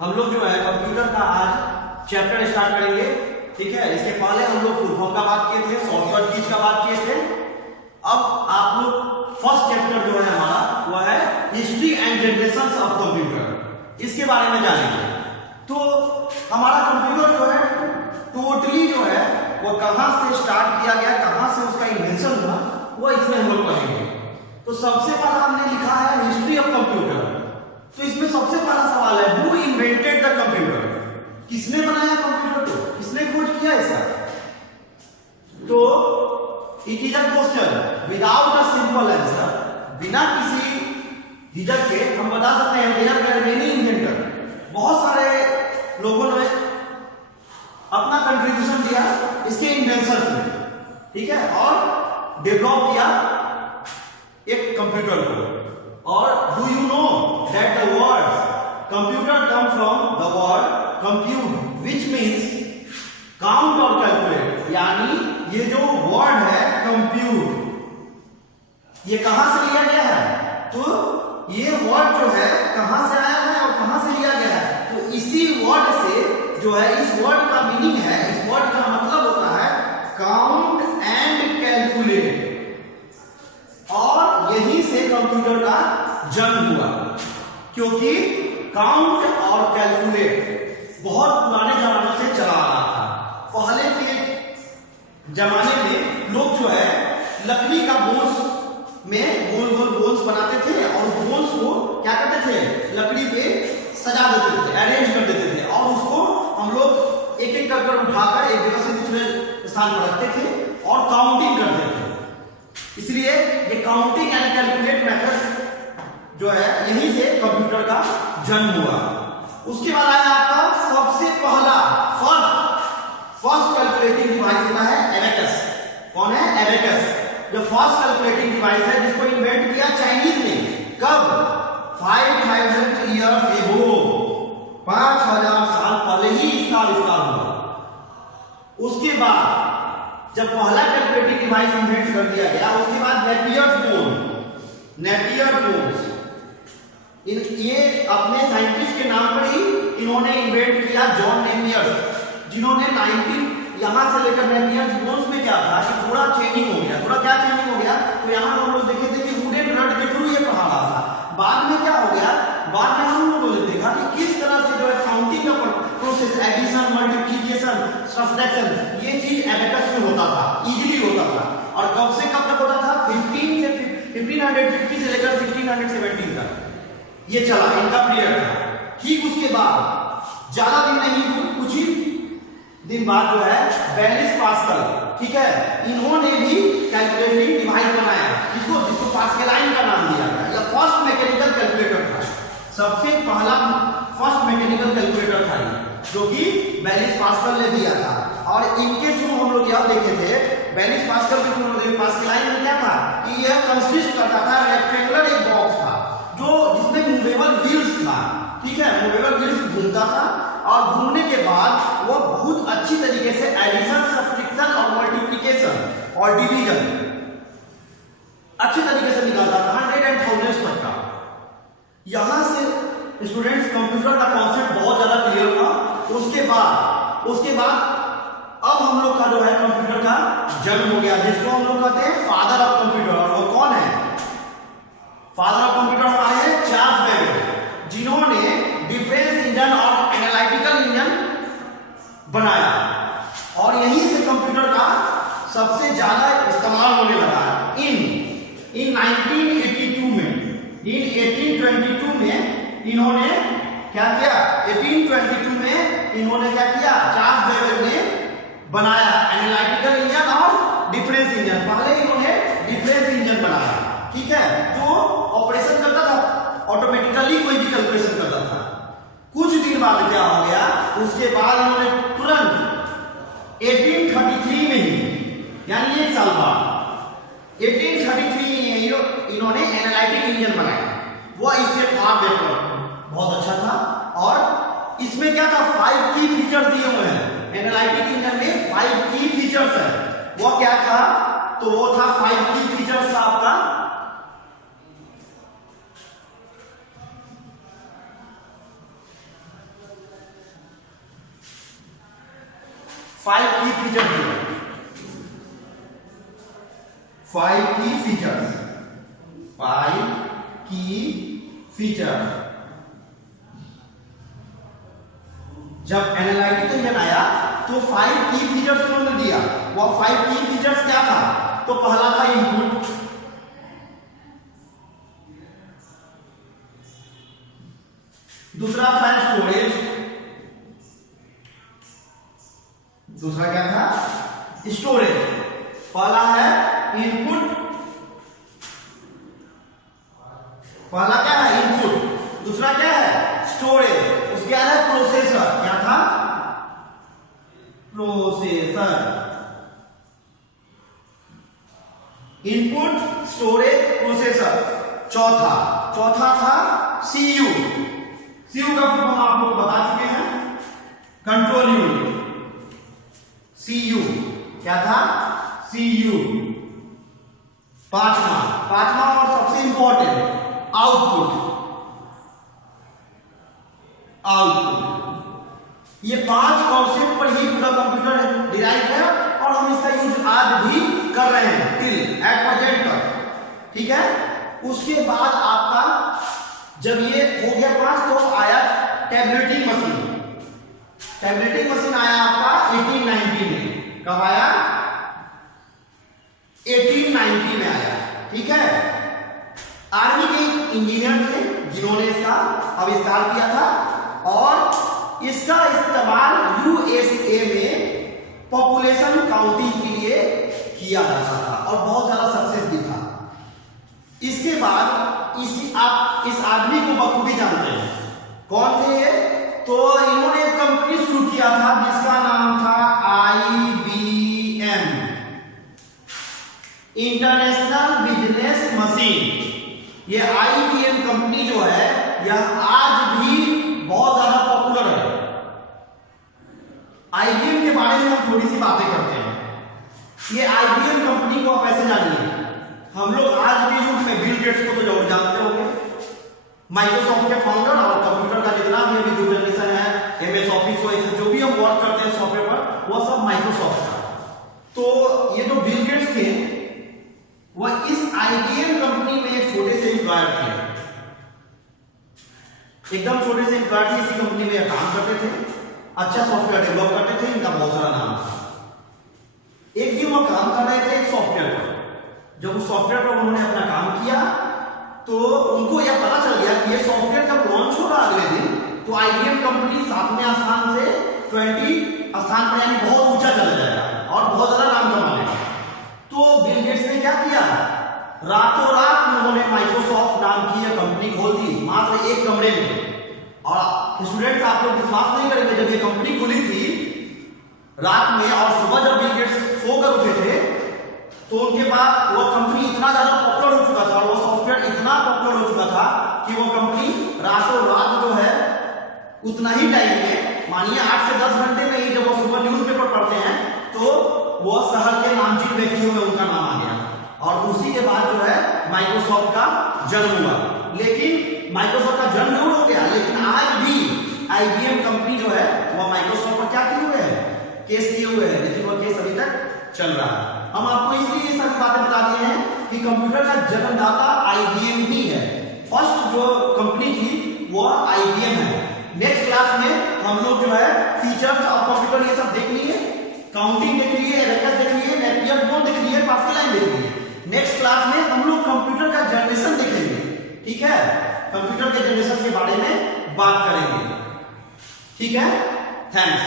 हम लोग जो है कंप्यूटर का आज चैप्टर स्टार्ट करेंगे। ठीक है, इसके पहले हम लोग फुल फॉर्म का बात किए थे, शॉर्टकट कीज का बात किए थे। अब आप लोग फर्स्ट चैप्टर जो है हमारा वो है history and generations of computer, इसके बारे में जानेंगे। तो हमारा कंप्यूटर जो है टोटली जो है वो कहां से स्टार्ट किया गया, कहां से उसका इन्वेंशन हुआ, वो इसमें हम लोग पढ़ेंगे। तो सबसे पहला हमने लिखा है हिस्ट्री ऑफ कंप्यूटर। तो इसमें सबसे पहला सवाल है हु इन्वेंटेड द कंप्यूटर, किसने बनाया कंप्यूटर को, किसने खोज किया इसका। तो it is a question without a simple answer, बिना किसी झिझक के हम बता सकते हैं देयर आर मेनी इन्वेंटर, बहुत सारे लोगों ने अपना कंट्रीब्यूशन दिया इसके इन्वेंशन में। ठीक है, और डेवलप किया एक कंप्यूटर को। और do you know that the word computer come from the word compute which means count और कैलकुलेट, यानी ये जो वर्ड है कंप्यूट ये कहां से लिया गया है। तो ये वर्ड जो है कहां से आया है और कहां से लिया गया है, तो इसी वर्ड से जो है, इस वर्ड का मीनिंग है, इस वर्ड का मतलब होता है काउंट एंड कैलकुलेट, और यहीं से कंप्यूटर का जन्म हुआ। क्योंकि काउंट और कैलकुलेट बहुत पुराने जमाने से चला आ रहा था। पहले के जमाने में लोग जो है लकड़ी का बोन्स में गोल गोल बोन्स बनाते थे और उस बोन्स को क्या करते थे, लकड़ी पे सजा देते थे, अरेंज कर देते थे, और उसको हम लोग एक एक कर उठाकर एक जगह से दूसरे स्थान पर रखते थे और काउंटिंग करते थे। इसलिए ये काउंटिंग एंड कैलकुलेट मेथड जो है यहीं से कंप्यूटर का जन्म हुआ। उसके बाद आया आपका सबसे पहला फर्स्ट कैलकुलेटिंग डिवाइस होता है एबेकस। कौन है? एबेकस, जो फर्स्ट कैलकुलेटिंग डिवाइस है जिसको इन्वेंट किया चाइनीज ने। कब? 5000 ईयर्स एगो, 5000 साल पहले ही इसका आविष्कार हुआ। उसके बाद जब पहला कैलकुलेटिंग डिवाइस इन्वेंट कर दिया गया, उसके बाद नेपियर बोन्स ये अपने साइंटिस्ट के नाम पर ही इन्होंने इन्वेंट किया, जॉन नेपियर, जिन्होंने 19 यहां से लेकर नेपियर बोन्स में क्या था कि थोड़ा चेंजिंग हो गया। थोड़ा क्या चेंजिंग हो गया, तो यहां हम लोग देखे थे कि वुडन रड के थ्रू ये पढ़ा रहा था। बाद में क्या हो गया, बाद में हम लोगों ने देखा कि किस तरह से जो है काउंटिंग का प्रोसेस, एडिशन, मल्टीप्लिकेशन, सब्ट्रैक्शन, ये चीज एबेकस में होता था, इजीली होता था। और कब से कब तक होता था? 1550 से लेकर 1617 तक ये चला, इनका पीरियड था। ठीक उसके बाद ज्यादा दिन नहीं, कुछ ही दिन बाद जो है ब्लेस पास्कल, ठीक है, इन्होंने भी कैलकुलेटिंग डिवाइस बनाया, जिसको पास्कलाइन का नाम दिया गया। यह फर्स्ट मैकेनिकल कैलकुलेटर था, सबसे पहला फर्स्ट मैकेनिकल कैलकुलेटर था जो कि ब्लेस पास्कल ने दिया था। और इनके थ्रू हम लोग यह देखे थे, ब्लेस पास्कल के थ्रू पास्कलाइन में क्या था कि यह कंसिस्ट करता था रेक्टेंगुलर एक बॉक्स था जो जिसमें मूवेबल व्हील्स था। ठीक है, मूवेबल व्हील्स घूमता था और घूमने के बाद वो बहुत अच्छी तरीके से एडिशन, सब्ट्रैक्शन और मल्टीप्लिकेशन और डिवीजन अच्छी तरीके से निकालता था, 100 and 1000 तक का। यहां से स्टूडेंट्स कंप्यूटर का कॉन्सेप्ट बहुत ज्यादा क्लियर हुआ। उसके बाद अब हम लोग का जो है कंप्यूटर का जन्म हो गया, जिसको हम लोग कहते हैं फादर ऑफ कंप्यूटर। और वो कौन है? फादर ऑफ कंप्यूटर हमारे हैं चार्ल्स बेबेज, जिन्होंने डिफरेंस इंजन और एनालिटिकल इंजन बनाया। और यहीं से कंप्यूटर का सबसे ज्यादा इस्तेमाल होने लगा। इन 1982 में, इन 1822 में इन्होंने क्या किया, 1822 में इन्होंने क्या किया, चार्ल्स बेबेज ने बनाया एनालिटिकल इंजन और डिफरेंस इंजन। पहले इन्होंने डिफरेंस इंजन बनाया, ठीक है, जो ऑपरेशन करता था ऑटोमेटिकली, कोई भी कैलकुलेशन करता था। कुछ दिन बाद क्या हो गया, उसके बाद इन्होंने तुरंत 1833 में ही, यानी एक साल बाद 1833 में इन्होंने एनालिटिक इंजन बनाया। वो इससे था पेपर बहुत अच्छा था। और इसमें क्या था, 5 की फीचर्स दिए हुए हैं। एनालिटिक इंजन में 5 की फीचर्स है। वो क्या था, तो वो था 5 की फीचर्स था आपका 5 की फीचर दिए, 5 की फीचर्स, 5 की फीचर। जब एनालिटिकल इंजन आया तो 5 की फीचर्स उन्होंने दिया। वो 5 की फीचर्स क्या था? तो पहला था इनपुट, दूसरा था स्टोरेज, दूसरा क्या था? स्टोरेज। पहला है इनपुट, पहला क्या है? इनपुट, दूसरा क्या है? स्टोरेज। उसके बाद है प्रोसेसर। क्या था? प्रोसेसर। Input, storage, processor. चौथा था सीयू। सीयू का फुल फॉर्म आप लोग बता चुके हैं, कंट्रोल यूनिट। सीयू क्या था? सीयू। पांचवा और सबसे इंपॉर्टेंट आउटपुट। ये 5 कॉन्सेप्ट पर ही पूरा कंप्यूटर डिराइव है और हम इसका यूज आज भी कर रहे हैं टिल एट प्रेजेंट तक। ठीक है। उसके बाद आपका जब ये हो गया 5 तो आया टैबलेटिंग मशीन। टैबलेटिंग मशीन आया आपका 1890 में। कब आया? 1890 में आया। ठीक है। आर्मी के इंजीनियर थे जिन्होंने इसका आविष्कार किया था और इसका इस्तेमाल यूएसए में पॉपुलेशन काउंटिंग के लिए किया जाता था और बहुत ज्यादा सक्सेस भी था। इसके बाद आप इस आदमी को बखूबी जानते हैं। कौन थे ये? तो इन्होंने एक कंपनी शुरू किया था जिसका नाम था IBM, इंटरनेशनल बिजनेस मशीन। ये IBM कंपनी जो है यह आज भी बहुत ज्यादा पॉपुलर है। IBM के बारे में हम थोड़ी सी बातें करते हैं। ये IBM कंपनी को आप ऐसे जानिए, हम लोग आज के युग में बिल गेट्स को तो जरूर जानते होंगे, माइक्रोसॉफ्ट के फाउंडर और कंप्यूटर का जितना भी अभी जो जनरेशन है, MS ऑफिस हो, जो भी हम वर्क करते हैं सॉफ्टवेयर पर, वो सब माइक्रोसॉफ्ट का। तो ये जो बिल गेट्स थे वह इस IBM कंपनी में एक छोटे से एम्प्लॉयर थे, एकदम छोटे से एम्प्लॉयर थे। इसी कंपनी में काम करते थे, अच्छा सॉफ्टवेयर डेवलप करते थे, इनका बहुत सारा नाम था। एक दिन वो काम कर रहे थे एक सॉफ्टवेयर पर। जब उस सॉफ्टवेयर पर उन्होंने अपना काम किया तो उनको यह पता चल गया कि ये सॉफ्टवेयर जब लॉन्च होगा अगले दिन तो IBM कंपनी 7वें स्थान से 20 स्थान पर यानी बहुत ऊंचा चला जाएगा और बहुत ज्यादा नाम कमा लेगा। तो बिल गेट्स ने क्या किया? रातों रात उन्होंने माइक्रोसॉफ्ट नाम की यह कंपनी खोल दी, मात्र एक कमरे में। और स्टूडेंट्स आप लोग विश्वास नहीं करेंगे, जब ये कंपनी खुली थी रात में और सुबह जब बिल गेट्स सोकर उठे थे तो उनके बाद वो कंपनी इतना ज्यादा पॉपुलर हो चुका था और वो सॉफ्टवेयर इतना पॉपुलर हो चुका था कि वो कंपनी रातों रात जो है उतना ही टाइम में, मानिए 8 से 10 घंटे में ही, जब वो सुबह न्यूज़पेपर पढ़ते हैं तो वो शहर के नामचीन व्यक्तियों में उनका नाम आ गया और उसी के बाद जो है माइक्रोसॉफ्ट का जन्म हुआ। लेकिन माइक्रोसॉफ्ट का जन्म जरूर हो गया, लेकिन आज भी IBM कंपनी जो है वह माइक्रोसॉफ्ट पर क्या किए हुए है? केस किए हुए हैं, लेकिन वह केस अभी तक चल रहा है। हम आपको इसलिए ये सारी बातें बता दिए हैं कि कंप्यूटर का जन्मदाता IBM ही है। फर्स्ट जो कंपनी थी वो IBM है। नेक्स्ट क्लास में हम लोग जो है फीचर्स ऑफ कंप्यूटर ये सब देख लिए, काउंटिंग देख लिए, एबेकस देख लिए, नेपियर बोर्ड देख लिए, पास्कल लाइन देख लिए। नेक्स्ट क्लास में हम लोग कंप्यूटर का जनरेशन देखेंगे। ठीक है, कंप्यूटर के जनरेशन के बारे में बात करेंगे। ठीक है, थैंक्स।